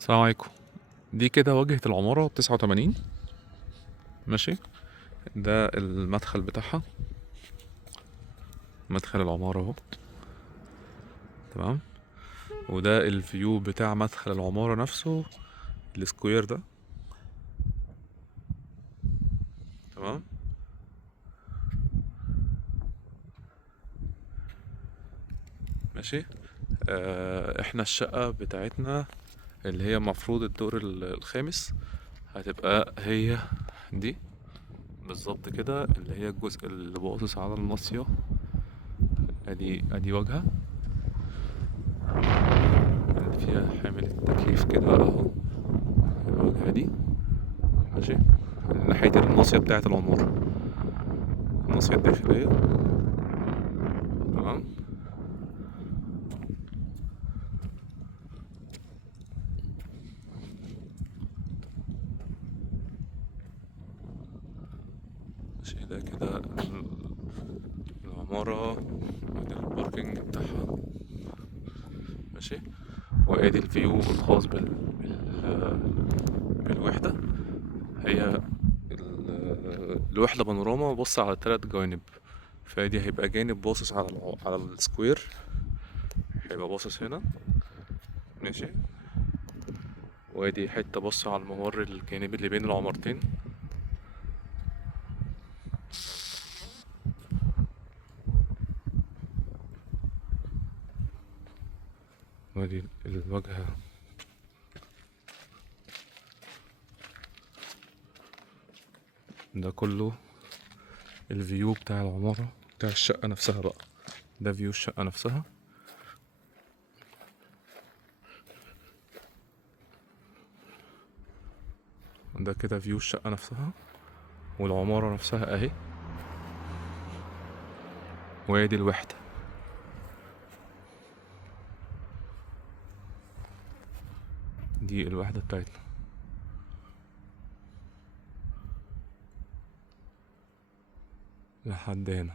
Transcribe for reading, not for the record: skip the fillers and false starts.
السلام عليكم. دي كده واجهة العمارة 89. ماشي. ده المدخل بتاعها، مدخل العمارة اهو. تمام. وده الفيو بتاع مدخل العمارة نفسه، السكوير ده. تمام. ماشي. احنا الشقة بتاعتنا اللي هي مفروض الدور الخامس هتبقى هي دي بالظبط كده، اللي هي الجزء اللي باصص على الناصية. ادي واجهة اللي فيها حامل التكييف كده اهو، الواجهة دي. ماشي. ناحية الناصية بتاعة العمارة، الناصية الداخلية. تمام. ماشي. ده كده العمارة، ادي الباركينج بتاعها. ماشي. وادي الفيو الخاص بالوحدة. هي الوحدة بانوراما بص على 3 جوانب، فادي هيبقى جانب باصص على السكوير، هيبقى باصص هنا. ماشي. وادي حتة بص على الممر الجانبي اللي بين العمارتين. وادي الواجهة. ده كله الفيو بتاع العمارة بتاع الشقة نفسها بقى. ده فيو الشقة نفسها. ده كده فيو الشقة نفسها والعمارة نفسها اهي. وادي الوحدة. دي الوحدة بتاعتنا لحد هنا.